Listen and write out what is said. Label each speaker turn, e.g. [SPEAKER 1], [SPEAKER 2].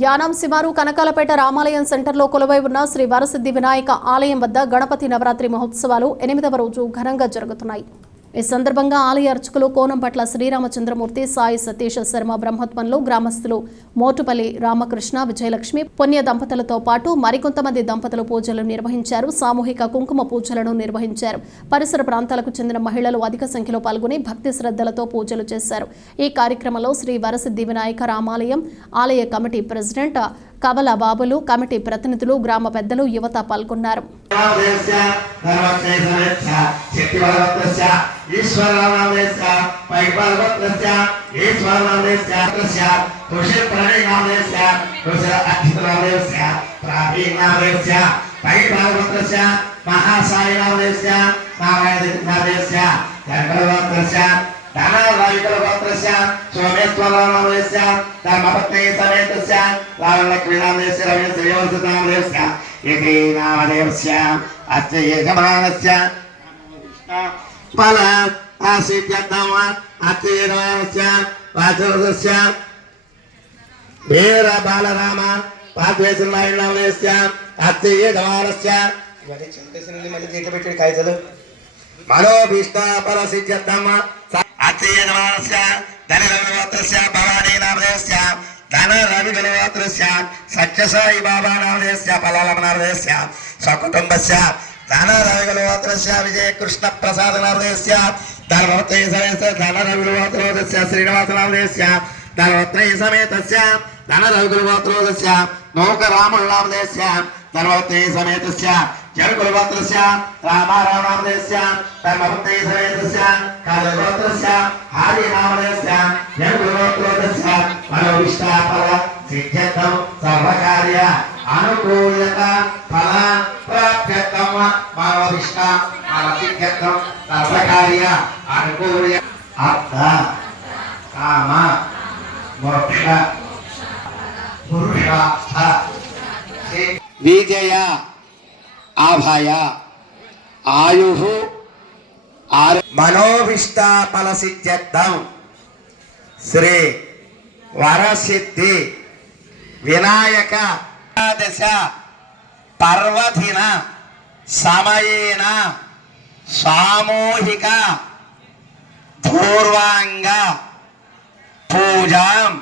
[SPEAKER 1] యానాం సిమారు కనకాలపేట రామాలయం సెంటర్లో కొలువై ఉన్న శ్రీ వరసిద్ధి వినాయక ఆలయం వద్ద గణపతి నవరాత్రి మహోత్సవాలు ఎనిమిదవ రోజు ఘనంగా జరుగుతున్నాయి. ఈ సందర్భంగా ఆలయ అర్చకులు కోనంపట్ల శ్రీరామచంద్రమూర్తి సాయి సతీష్ శర్మ బ్రహ్మత్వంలో గ్రామస్తులు మోటుపల్లి రామకృష్ణ విజయలక్ష్మి పుణ్య దంపతులతో పాటు మరికొంతమంది దంపతులు పూజలు నిర్వహించారు. సామూహిక కుంకుమ పూజలను నిర్వహించారు. పరిసర ప్రాంతాలకు చెందిన మహిళలు అధిక సంఖ్యలో పాల్గొని భక్తి శ్రద్ధలతో పూజలు చేశారు. ఈ కార్యక్రమంలో శ్రీ వరసిద్ధి వినాయక రామాలయం ఆలయ కమిటీ ప్రెసిడెంట్ కవల బాబులు కమిటీ ప్రతినిధులు గ్రామ పెద్దలు యువత పాల్గొన్నారు.
[SPEAKER 2] व्यक्तिभागवत्रस्य ईश्वरनामस्य पैगभागवत्रस्य ईश्वरनामस्य तस्य तुषिरप्रणयनामस्य तुषिरअक्षितनामस्य प्रापीनामस्य पैगभागवत्रस्य महासायनामस्य महावायनामस्य जगलवत्रस्य धनरायकलवत्रस्य सोमेश्वरनामस्य धर्मपत्नी समेतस्य लावणक्रीडामस्य रविश्रीवंशनामस्य इति नामदेवस्य, अस्य यजमानस्य ఫల ఆశీర్యతమ అత్యయనస్య వాచరస్య వీర బాలరామ పాద్వేశ్వరాయణస్య అత్యయనస్య ఇవన్నీ చింపేసినది మళ్ళీ దీంట్లో పెట్టాడు కాగితాలు మనోభీష్టాపర సిద్ధ్యతమ అత్యయనస్య ధనరత్రస్య భవానీ నామదేస్య ధన రవి వినోత్రస్య సత్యసాయి బాబా నామదేస్య పలాలమ నామదేస్య స్వకుటుంబస్య ధన రవిగోత్రస్య విజయ కృష్ణ ప్రసాద నామదేవస్య ధర్మవత్రయ సమేత ధన శ్రీనివాస నామదేవస్య ధనవత్రయ సమేతస్య ధన నౌక రాముల నామదేవస్య ధనవత్రయ సమేతస్య జనకులగోత్రస్య రామారామనామదేశస్య ధర్మభక్తై సమేతస్య కాలగోత్రస్య సర్వకార్య అనుకూలత ఫల ಮಾನವದಿಷ್ಟ ಮಾನತಿಥ್ಯರ್ಥ ಸರ್ವಕಾರ್ಯ ಅನುಕೂಲ್ಯ ಅರ್ಥ ಕಾಮ ಮೋಕ್ಷ ಪುರುಷಾರ್ಥ ವಿಜಯ ಆಭಯ ಆಯುಃ ಮನೋವಿಷ್ಟ ಫಲ ಸಿದ್ಧಂ ಶ್ರೀ ವರಸಿದ್ಧಿ ವಿನಾಯಕ ದಶ पर्वधिना సమయేన సామూహిక పూర్వాంగ పూజాం.